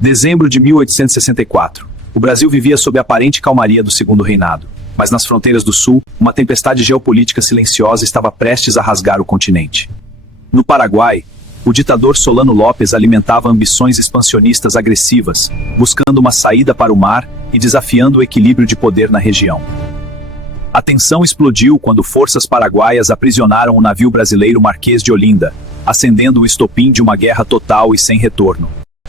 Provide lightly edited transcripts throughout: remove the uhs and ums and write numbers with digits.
Dezembro de 1864. O Brasil vivia sob a aparente calmaria do Segundo Reinado. Mas nas fronteiras do Sul, uma tempestade geopolítica silenciosa estava prestes a rasgar o continente. No Paraguai, o ditador Solano Lopes alimentava ambições expansionistas agressivas, buscando uma saída para o mar e desafiando o equilíbrio de poder na região. A tensão explodiu quando forças paraguaias aprisionaram o navio brasileiro Marquês de Olinda, acendendo o estopim de uma guerra total e sem retorno.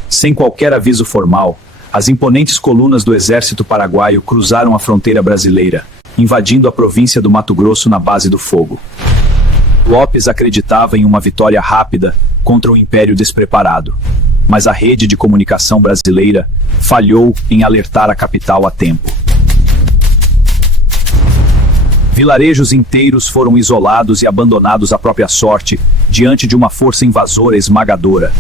Sem qualquer aviso formal, as imponentes colunas do exército paraguaio cruzaram a fronteira brasileira, invadindo a província do Mato Grosso na base do fogo. Lopes acreditava em uma vitória rápida contra um império despreparado, mas a rede de comunicação brasileira falhou em alertar a capital a tempo. Vilarejos inteiros foram isolados e abandonados à própria sorte diante de uma força invasora esmagadora.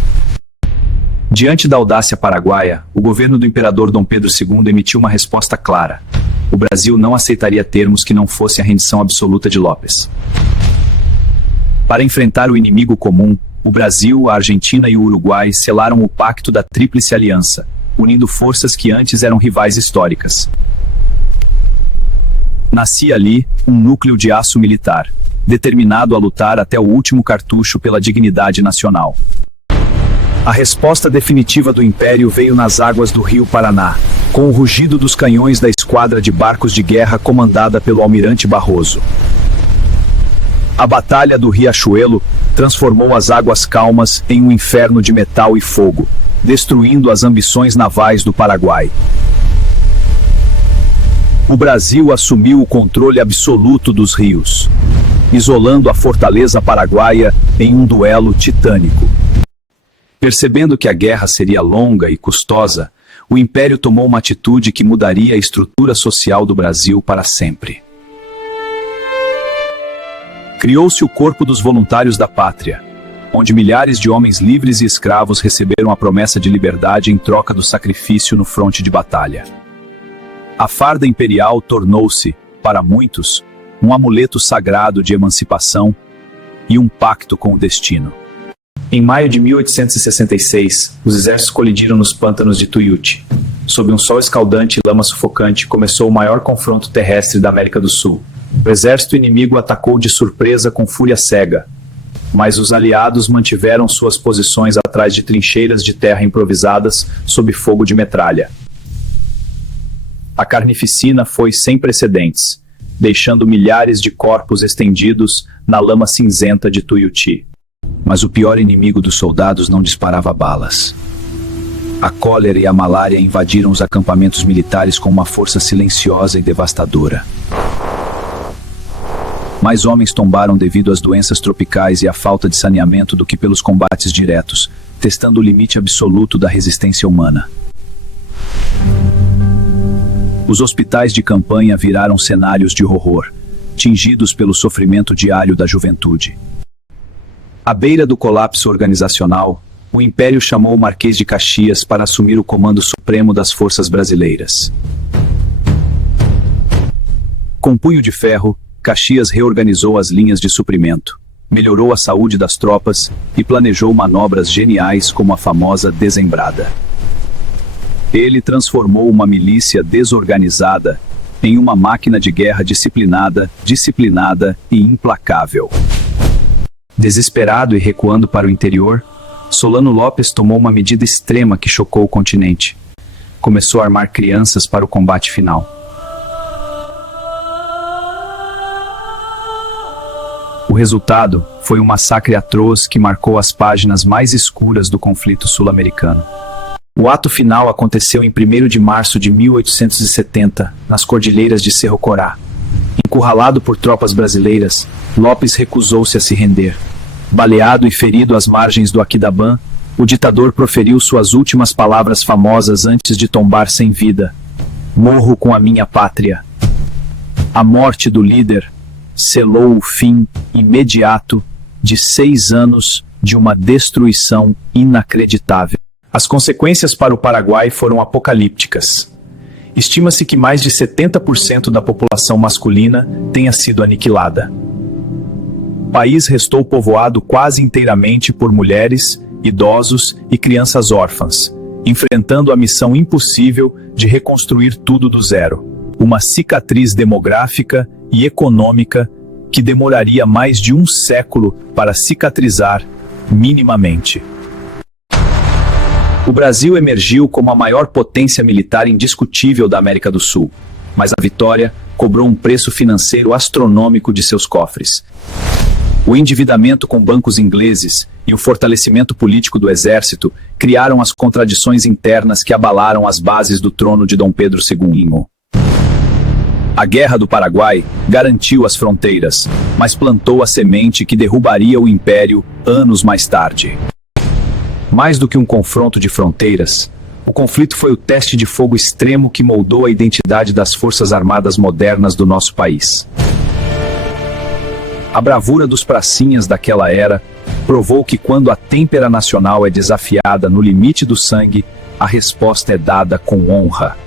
Diante da audácia paraguaia, o governo do imperador Dom Pedro II emitiu uma resposta clara. O Brasil não aceitaria termos que não fossem a rendição absoluta de Lopes. Para enfrentar o inimigo comum, o Brasil, a Argentina e o Uruguai selaram o Pacto da Tríplice Aliança, unindo forças que antes eram rivais históricas. Nascia ali um núcleo de aço militar, determinado a lutar até o último cartucho pela dignidade nacional. A resposta definitiva do Império veio nas águas do Rio Paraná, com o rugido dos canhões da esquadra de barcos de guerra comandada pelo almirante Barroso. A Batalha do Riachuelo transformou as águas calmas em um inferno de metal e fogo, destruindo as ambições navais do Paraguai. O Brasil assumiu o controle absoluto dos rios, isolando a fortaleza paraguaia em um duelo titânico. Percebendo que a guerra seria longa e custosa, o Império tomou uma atitude que mudaria a estrutura social do Brasil para sempre. Criou-se o Corpo dos Voluntários da Pátria, onde milhares de homens livres e escravos receberam a promessa de liberdade em troca do sacrifício no fronte de batalha. A farda imperial tornou-se, para muitos, um amuleto sagrado de emancipação e um pacto com o destino. Em maio de 1866, os exércitos colidiram nos pântanos de Tuiuti. Sob um sol escaldante e lama sufocante, começou o maior confronto terrestre da América do Sul. O exército inimigo atacou de surpresa com fúria cega, mas os aliados mantiveram suas posições atrás de trincheiras de terra improvisadas sob fogo de metralha. A carnificina foi sem precedentes, deixando milhares de corpos estendidos na lama cinzenta de Tuiuti. Mas o pior inimigo dos soldados não disparava balas. A cólera e a malária invadiram os acampamentos militares com uma força silenciosa e devastadora. Mais homens tombaram devido às doenças tropicais e à falta de saneamento do que pelos combates diretos, testando o limite absoluto da resistência humana. Os hospitais de campanha viraram cenários de horror, tingidos pelo sofrimento diário da juventude. À beira do colapso organizacional, o Império chamou o Marquês de Caxias para assumir o comando supremo das forças brasileiras. Com punho de ferro, Caxias reorganizou as linhas de suprimento, melhorou a saúde das tropas e planejou manobras geniais como a famosa Dezembrada. Ele transformou uma milícia desorganizada em uma máquina de guerra disciplinada e implacável. Desesperado e recuando para o interior, Solano Lopes tomou uma medida extrema que chocou o continente. Começou a armar crianças para o combate final. O resultado foi um massacre atroz que marcou as páginas mais escuras do conflito sul-americano. O ato final aconteceu em 1º de março de 1870, nas cordilheiras de Cerro Corá. Encurralado por tropas brasileiras, Lopes recusou-se a se render. Baleado e ferido às margens do Aquidabã, o ditador proferiu suas últimas palavras famosas antes de tombar sem vida: "Morro com a minha pátria." A morte do líder selou o fim imediato de 6 anos de uma destruição inacreditável. As consequências para o Paraguai foram apocalípticas. Estima-se que mais de 70% da população masculina tenha sido aniquilada. O país restou povoado quase inteiramente por mulheres, idosos e crianças órfãs, enfrentando a missão impossível de reconstruir tudo do zero. Uma cicatriz demográfica e econômica que demoraria mais de um século para cicatrizar minimamente. O Brasil emergiu como a maior potência militar indiscutível da América do Sul, mas a vitória cobrou um preço financeiro astronômico de seus cofres. O endividamento com bancos ingleses e o fortalecimento político do exército criaram as contradições internas que abalaram as bases do trono de Dom Pedro II. A Guerra do Paraguai garantiu as fronteiras, mas plantou a semente que derrubaria o império anos mais tarde. Mais do que um confronto de fronteiras, o conflito foi o teste de fogo extremo que moldou a identidade das Forças Armadas modernas do nosso país. A bravura dos pracinhas daquela era provou que quando a têmpera nacional é desafiada no limite do sangue, a resposta é dada com honra.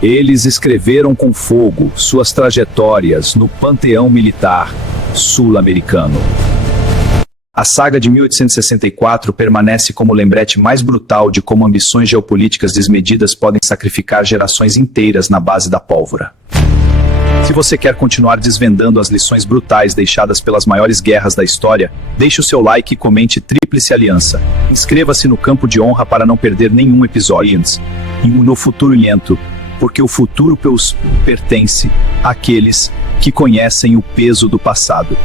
Eles escreveram com fogo suas trajetórias no panteão militar sul-americano. A saga de 1864 permanece como o lembrete mais brutal de como ambições geopolíticas desmedidas podem sacrificar gerações inteiras na base da pólvora. Se você quer continuar desvendando as lições brutais deixadas pelas maiores guerras da história, deixe o seu like e comente Tríplice Aliança. Inscreva-se no campo de honra para não perder nenhum episódio. E no futuro lento, porque o futuro pertence àqueles que conhecem o peso do passado.